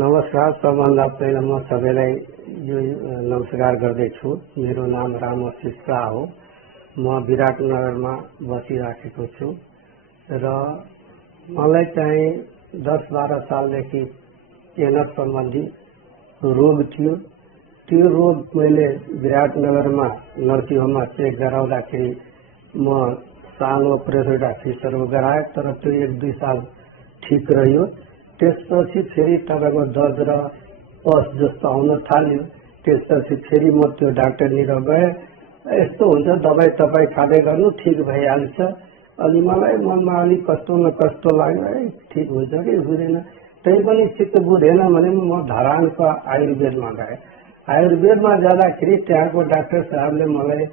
नमस्कार। सबभन्दा पहिला म सबैलाई यो नमस्कार गर्दैछु। मेरो नाम रामशिष शाह हो। म विराटनगरमा बसिराखेको छु र मलाई चाहिँ 10-12 सालदेखि केनर सम्बन्धी रोग थियो। त्यो रोग मैले विराटनगरमा नर्सिङ होममा चेक गराउँदाखेरि म सानो प्रेसोडाक्सिसहरू गराएँ, तर त्यो 1-2 साल ठिक रह्यो। त्यसपछि फेरि तपाईँको दर्द र पस जस्तो आउन थाल्यो। त्यसपछि फेरि म त्यो डाक्टर लिएर गएँ। यस्तो हुन्छ, दबाई तपाईँ खाँदै गर्नु ठिक भइहाल्छ। अनि मलाई मनमा अलिक कस्तो न कस्तो लाग्यो, ठिक हुन्छ कि हुँदैन। त्यही पनि चित्त बुझेन भने म धरानको आयुर्वेदमा गएँ। आयुर्वेदमा जाँदाखेरि त्यहाँको डाक्टर साहबले मलाई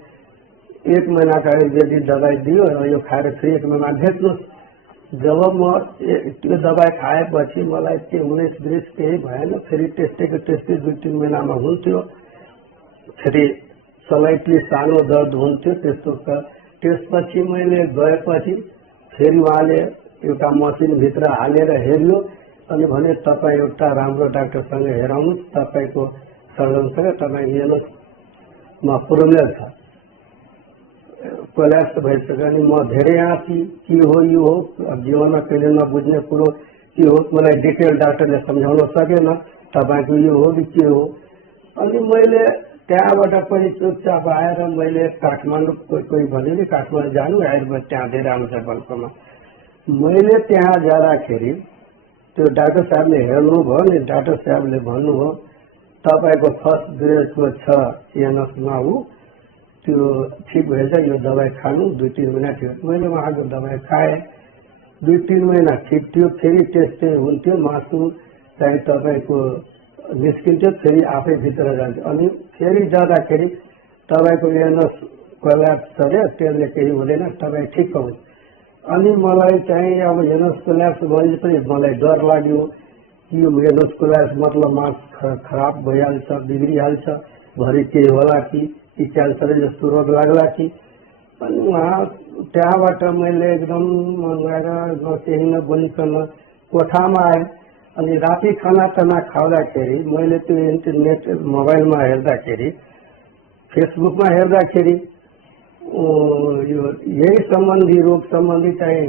1 महिनाको आयुर्वेदिक दबाई दियो र यो खाएर फेरि 1 महिना भेट्नुहोस्। जब म त्यो दबाई खाएपछि मलाई त्यो 19-20 केही भएन। फेरि त्यस्तै 2-3 महिनामा हुन्थ्यो। फेरि स्लाइटली सानो दर्द हुन्थ्यो त्यस्तो। त्यसपछि मैले गएपछि फेरि उहाँले एउटा मसिनभित्र हालेर हेर्यो अनि भने तपाईँ एउटा राम्रो डाक्टरसँग हेराउनुहोस्, तपाईँको सर्जनसँग तपाईँ हेर्नुहोस्, म प्रोब्लम छ, कोल्याप्स भइसक्यो। अनि म धेरै आँटी के हो यो हो, अब जीवनमा कहिले नबुझ्ने कुरो के हो, मलाई डिटेल डाक्टरले सम्झाउन सकेन तपाईँको यो हो कि के हो। अनि मैले त्यहाँबाट पनि चुपचाप आएर मैले काठमाडौँ कोही भन्यो नि काठमाडौँ जानु आयुर्वेद त्यहाँ धेरै आउँछ बल्कमा। मैले त्यहाँ जाँदाखेरि त्यो डाक्टर साहबले हेर्नुभयो नि, डाक्टर साहबले भन्नुभयो तपाईँको फर्स्ट ग्रेडको छ एनसमा ऊ त्यो ठिक भएछ, यो दबाई खानु, 2-3 महिना ठिक। मैले उहाँको दबाई खाएँ, 2-3 महिना ठिक थियो। फेरि त्यस्तै हुन्थ्यो, मासु चाहिँ तपाईँको निस्किन्थ्यो, फेरि आफै भित्र जान्थ्यो। अनि फेरि जाँदाखेरि तपाईँको एनस कोल्याप्स अरे, त्यसले केही हुँदैन, तपाईँ ठिक हुन्छ। अनि मलाई चाहिँ अब एनस कोल्याप्स भने पनि मलाई डर लाग्यो कि यो एनस कोल्याप्स मतलब मास खराब भइहाल्छ, बिग्रिहाल्छ, भरे केही होला कि क्यान्सर जस्तो रोग लाग्ला कि। अनि उहाँ त्यहाँबाट मैले एकदम मन गएर केही नबोलिकन कोठामा आएँ। अनि राति खाना खाँदाखेरि मैले त्यो इन्टरनेट मोबाइलमा हेर्दाखेरि, फेसबुकमा हेर्दाखेरि यो यही सम्बन्धी रोग सम्बन्धी चाहिँ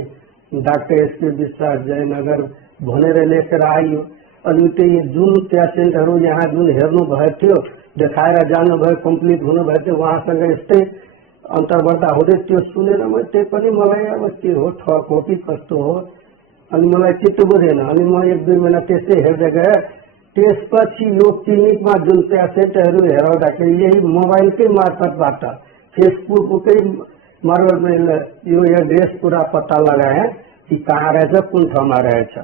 डाक्टर एसके विश्वास जयनगर भनेर लेखेर आयो। अनि त्यो जुन पेसेन्टहरू यहाँ जुन हेर्नु भएको थियो, देखाएर जानुभयो, कम्प्लिट हुनुभएको थियो, उहाँसँग यस्तै अन्तर्वार्ता हुँदै त्यो सुनेर म त्यही पनि मलाई अब के हो, ठग हो कि कस्तो हो, अनि मलाई चित्त बुझेन। अनि म 1-2 महिना त्यस्तै हेर्दै गएँ। त्यसपछि यो क्लिनिकमा जुन पेसेन्टहरू हेराउँदाखेरि यही मोबाइलकै मार्फतबाट फेसबुककै मार्फत मैले यो एड्रेस पुरा पत्ता लगाएँ कि कहाँ रहेछ, कुन ठाउँमा रहेछ।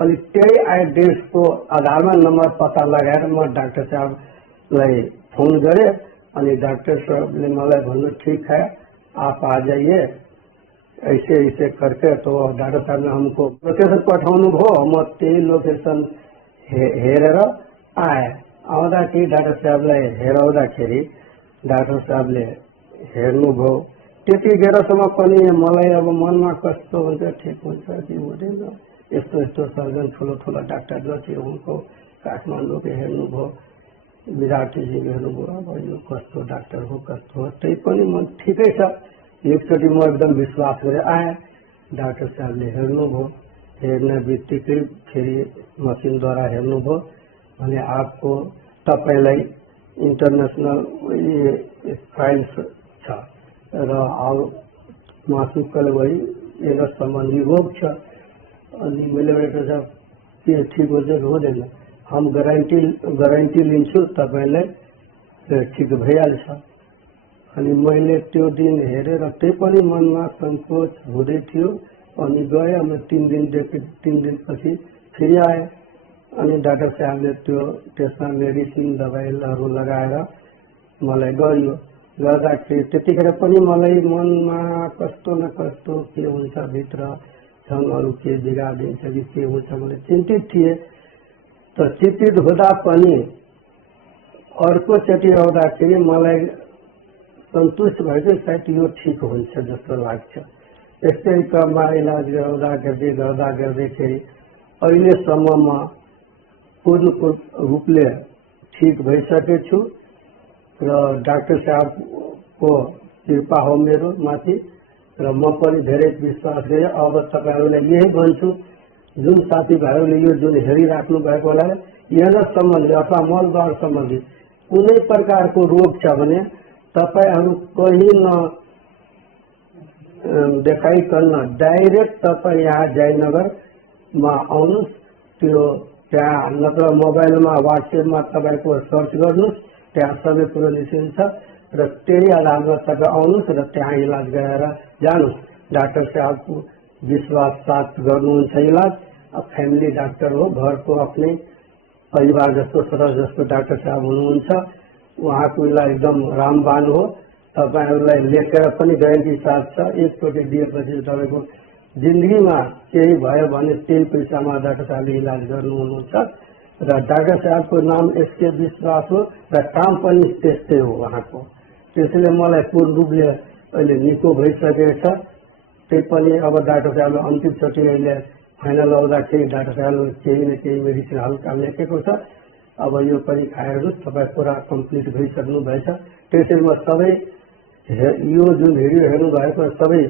अनि त्यही एड्रेसको आधारमा नम्बर पत्ता लगाएर म डाक्टर साहबलाई फोन गरेँ। अनि डाक्टर साहबले मलाई भन्नु ठीक है आप आ जाइए ऐसे ऐसे करके। तो डाक्टर साहब ने हमको लोकेशन पठाउनु भयो, म त्यही लोकेशन हेरेर आएँ। आउँदाखेरि डाक्टर साहबलाई हेराउँदाखेरि डाक्टर साहबले हेर्नुभयो। त्यतिखेरसम्म पनि मलाई अब मनमा कस्तो हुन्छ, ठिक हुन्छ कि हुँदैन, यस्तो सर्जन ठुलो डाक्टर जति उनको काठमाडौँको हेर्नुभयो, विराटजी हेर्नुभयो, अब यो कस्तो डाक्टर हो कस्तो हो। त्यही पनि म ठिकै छ, एकचोटि म एकदम विश्वास गरेर आएँ। डाक्टर साहबले हेर्नुभयो, हेर्ने बित्तिकै फेरि मसिनद्वारा हेर्नुभयो भने आपको तपाईँलाई इन्टरनेसनल फाइल्स छ र अब मासिकल वही एनस सम्बन्धी रोग छ। अनि मैले डाक्टर साहब के ठिक हुन्छ कि हुँदैन, हम गारन्टी लिन्छु तपाईँलाई ठिक भइहाल्छ। अनि मैले त्यो दिन हेरेर त्यही पनि मनमा सङ्कोच हुँदै थियो। अनि गएँ। अनि 3 दिनपछि फेरि आएँ। अनि डाक्टर साहबले त्यसमा मेडिसिन दबाईहरू लगाएर मलाई गरियो। गर्दाखेरि त्यतिखेर पनि मलाई मनमा कस्तो न कस्तो के हुन्छ, भित्र झन् अरू के बिगारिदिन्छ कि के हुन्छ, मलाई चिन्तित थिएँ। त चिन्तित हुँदा पनि अर्कोचोटि आउँदाखेरि मलाई सन्तुष्ट भयो कि सायद यो ठिक हुन्छ जस्तो लाग्छ। त्यस्तै क्रममा इलाज गर्दाखेरि अहिलेसम्ममा पूर्ण रूपले ठीक भइसके छु र डाक्टर साहबको कृपा हो मेरो माथि र म पनि धेरै विश्वास गरेँ। अब तपाईहरुलाई यही भन्छु, जुन साथीभाइहरूले यो जुन हेरिराख्नु भएको होला, हेर्न सम्बन्धी अथवा मलद्वार सम्बन्धी कुनै प्रकारको रोग छ भने तपाईहरु कहीँ न देखाइकन डाइरेक्ट तपाईँ यहाँ जयनगरमा आउनुहोस्। त्यो त्यहाँ नत्र मोबाइलमा व्हाट्सएपमा तपाईको सर्च गर्नुहोस्, त्यहाँ सबै कुरो निस्किन्छ र त्यही आधारमा तपाईँ आउनुहोस् र त्यहाँ इलाज गराएर जानुहोस्। डाक्टर साहबको विश्वास साथ गर्नुहुन्छ इलाज। फ्यामिली डाक्टर हो, घरको आफ्नै परिवार जस्तो सदस्य जस्तो डाक्टर साहब हुनुहुन्छ। उहाँको इलाज एकदम रामबाण हो। तपाईहरुलाई लेखेर पनि ग्यारेन्टी साथ छ। एकचोटि दिएपछि तपाईको जिन्दगीमा केही भयो भने त्यही पैसामा डाक्टर साहबले इलाज गर्नुहुन्छ र डाक्टर साहबको नाम एसके विश्वास हो र काम पनि त्यस्तै हो उहाँको। त्यसैले मलाई पूर्ण रूपले अहिले निको भइसकेको छ। त्यही पनि अब डाक्टर साहबले अन्तिमचोटि अहिले फाइनल आउँदाखेरि डाक्टर साहबले केही न केही मेडिसिन हल्का लेखेको छ। अब यो पनि खाइरहनुहोस्, तपाईँ पुरा कम्प्लिट भइसक्नु भएछ। त्यसैले म सबै यो जुन भिडियो हेर्नु भएको सबै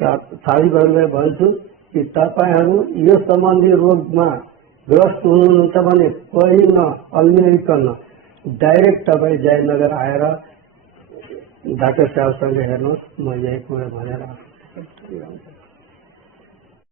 साथीभाइहरूलाई भन्छु कि तपाईहरु यो सम्बन्धी रोगमा ग्रस्त हुनुहुन्छ भने कहीँ न अल्मलिकन डाइरेक्ट तपाईँ जयनगर आएर डाक्टर साहबसँग हेर्नुहोस्। म यही कुरा भनेर